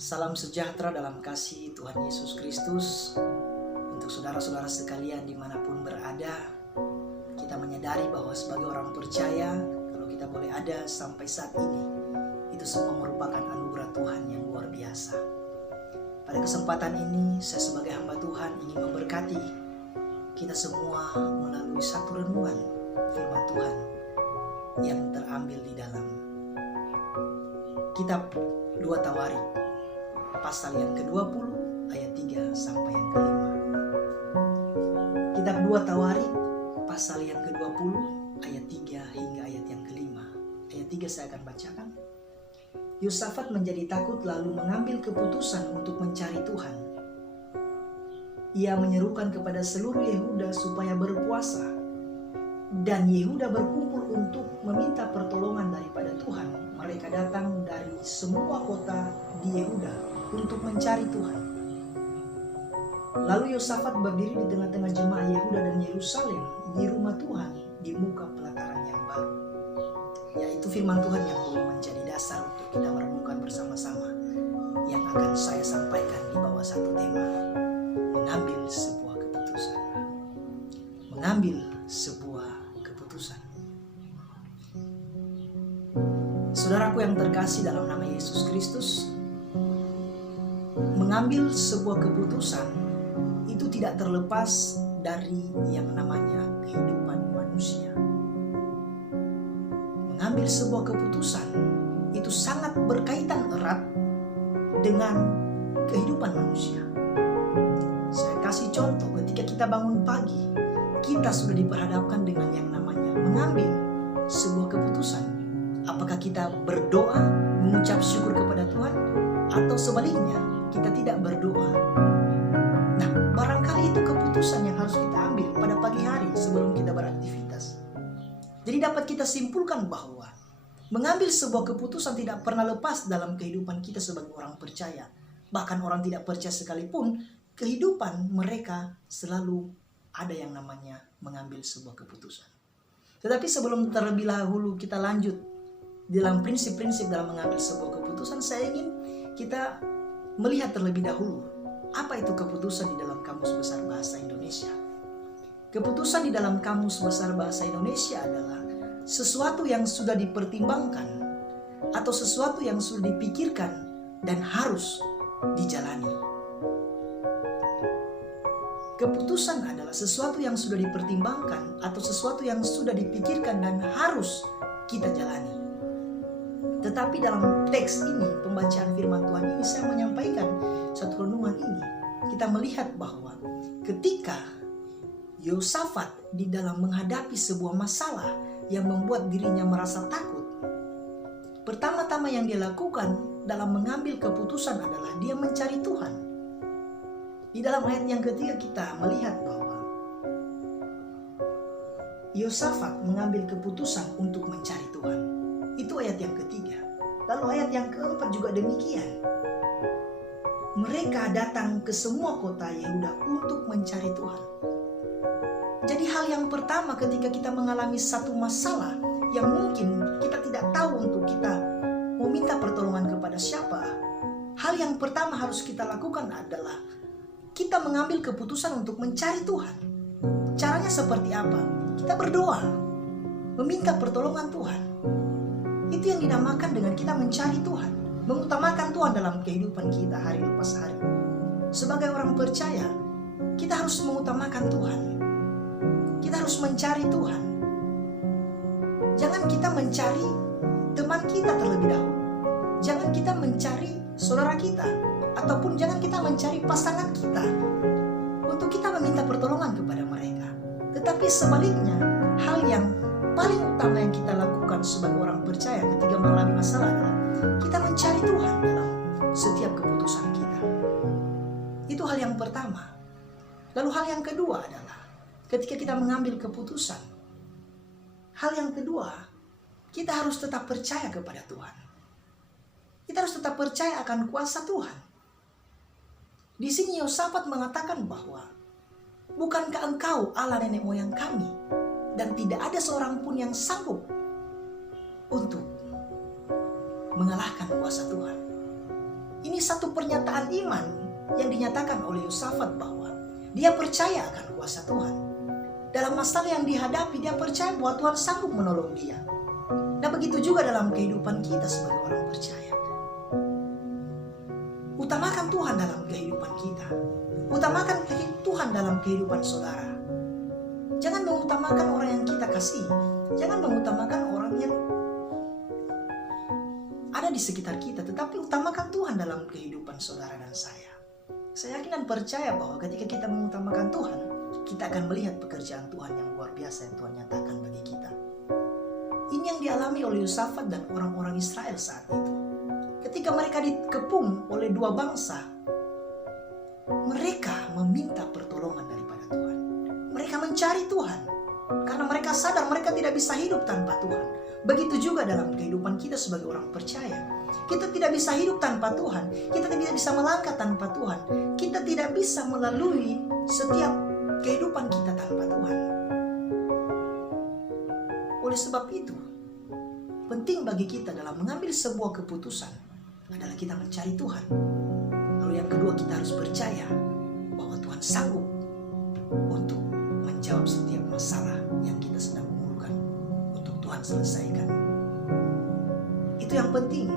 Salam sejahtera dalam kasih Tuhan Yesus Kristus. Untuk saudara-saudara sekalian dimanapun berada, kita menyadari bahwa sebagai orang percaya, kalau kita boleh ada sampai saat ini, itu semua merupakan anugerah Tuhan yang luar biasa. Pada kesempatan ini, saya sebagai hamba Tuhan ingin memberkati kita semua melalui satu renungan firman Tuhan yang terambil di dalam kitab 2 Tawarik pasal yang ke-20 ayat 3 sampai yang ke-5. Kitab 2 Tawarik pasal yang ke-20 ayat 3 hingga ayat yang ke-5. Ayat 3 saya akan bacakan. Yosafat menjadi takut lalu mengambil keputusan untuk mencari Tuhan. Ia menyerukan kepada seluruh Yehuda supaya berpuasa, dan Yehuda berkumpul untuk meminta pertolongan daripada Tuhan. Mereka datang dari semua kota di Yehuda untuk mencari Tuhan. Lalu Yosafat berdiri di tengah-tengah jemaah Yehuda dan Yerusalem di rumah Tuhan di muka pelataran yang baru. Yaitu firman Tuhan yang boleh menjadi dasar untuk kita merenungkan bersama-sama, yang akan saya sampaikan di bawah satu tema: mengambil sebuah keputusan. Mengambil sebuah keputusan. Saudaraku yang terkasih dalam nama Yesus Kristus, mengambil sebuah keputusan itu tidak terlepas dari yang namanya kehidupan manusia. Mengambil sebuah keputusan itu sangat berkaitan erat dengan kehidupan manusia. Saya kasih contoh, ketika kita bangun pagi, kita sudah diperhadapkan dengan yang namanya mengambil sebuah keputusan. Apakah kita berdoa, mengucap syukur kepada Tuhan, atau sebaliknya kita tidak berdoa. Nah, barangkali itu keputusan yang harus kita ambil pada pagi hari sebelum kita beraktivitas. Jadi dapat kita simpulkan bahwa mengambil sebuah keputusan tidak pernah lepas dalam kehidupan kita sebagai orang percaya. Bahkan orang tidak percaya sekalipun, kehidupan mereka selalu ada yang namanya mengambil sebuah keputusan. Tetapi sebelum terlebih dahulu kita lanjut dalam prinsip-prinsip dalam mengambil sebuah keputusan, saya ingin kita melihat terlebih dahulu apa itu keputusan di dalam Kamus Besar Bahasa Indonesia. Keputusan di dalam Kamus Besar Bahasa Indonesia adalah sesuatu yang sudah dipertimbangkan atau sesuatu yang sudah dipikirkan dan harus dijalani. Keputusan adalah sesuatu yang sudah dipertimbangkan atau sesuatu yang sudah dipikirkan dan harus kita jalani. Tetapi dalam teks ini, pembacaan firman Tuhan ini, saya menyampaikan satu renungan ini. Kita melihat bahwa ketika Yosafat di dalam menghadapi sebuah masalah yang membuat dirinya merasa takut, pertama-tama yang dia lakukan dalam mengambil keputusan adalah dia mencari Tuhan. Di dalam ayat yang ketiga kita melihat bahwa Yosafat mengambil keputusan untuk mencari Tuhan. Itu ayat yang ketiga. Lalu ayat yang keempat juga demikian. Mereka datang ke semua kota Yehuda untuk mencari Tuhan. Jadi hal yang pertama ketika kita mengalami satu masalah yang mungkin kita tidak tahu untuk kita meminta pertolongan kepada siapa, hal yang pertama harus kita lakukan adalah kita mengambil keputusan untuk mencari Tuhan. Caranya seperti apa? Kita berdoa, meminta pertolongan Tuhan. Itu yang dinamakan dengan kita mencari Tuhan, mengutamakan Tuhan dalam kehidupan kita hari lepas hari. Sebagai orang percaya, kita harus mengutamakan Tuhan. Kita harus mencari Tuhan. Jangan kita mencari teman kita terlebih dahulu. Jangan kita mencari saudara kita, ataupun jangan kita mencari pasangan kita untuk kita meminta pertolongan kepada mereka. Tetapi sebaliknya, hal yang paling utama yang kita lakukan sebagai orang percaya ketika mengalami masalah adalah kita mencari Tuhan dalam setiap keputusan kita. Itu hal yang pertama. Lalu hal yang kedua adalah ketika kita mengambil keputusan, hal yang kedua, kita harus tetap percaya kepada Tuhan. Kita harus tetap percaya akan kuasa Tuhan. Di sini Yosafat mengatakan bahwa, bukankah engkau Allah nenek moyang kami, dan tidak ada seorang pun yang sanggup untuk mengalahkan kuasa Tuhan. Ini satu pernyataan iman yang dinyatakan oleh Yosafat bahwa dia percaya akan kuasa Tuhan. Dalam masalah yang dihadapi, dia percaya bahwa Tuhan sanggup menolong dia. Nah, begitu juga dalam kehidupan kita sebagai orang percaya. Utamakan Tuhan dalam kehidupan kita. Utamakan Tuhan dalam kehidupan saudara. Jangan mengutamakan orang yang kita kasih. Jangan mengutamakan orang yang ada di sekitar kita, tetapi utamakan Tuhan dalam kehidupan saudara dan saya. Saya yakin dan percaya bahwa ketika kita mengutamakan Tuhan, kita akan melihat pekerjaan Tuhan yang luar biasa yang Tuhan nyatakan bagi kita. Ini yang dialami oleh Yosafat dan orang-orang Israel saat itu. Ketika mereka dikepung oleh dua bangsa, mereka meminta pertolongan daripada Tuhan. Mereka mencari Tuhan karena mereka sadar mereka tidak bisa hidup tanpa Tuhan. Begitu juga dalam kehidupan kita sebagai orang percaya. Kita tidak bisa hidup tanpa Tuhan. Kita tidak bisa melangkah tanpa Tuhan. Kita tidak bisa melalui setiap kehidupan kita tanpa Tuhan. Oleh sebab itu, penting bagi kita dalam mengambil sebuah keputusan adalah kita mencari Tuhan. Lalu yang kedua, kita harus percaya bahwa Tuhan sanggup untuk menjawab setiap masalah yang kita sedang mengurungkan untuk Tuhan selesaikan. Itu yang penting.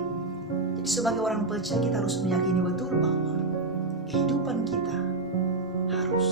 Jadi sebagai orang percaya kita harus meyakini betul bahwa kehidupan kita harus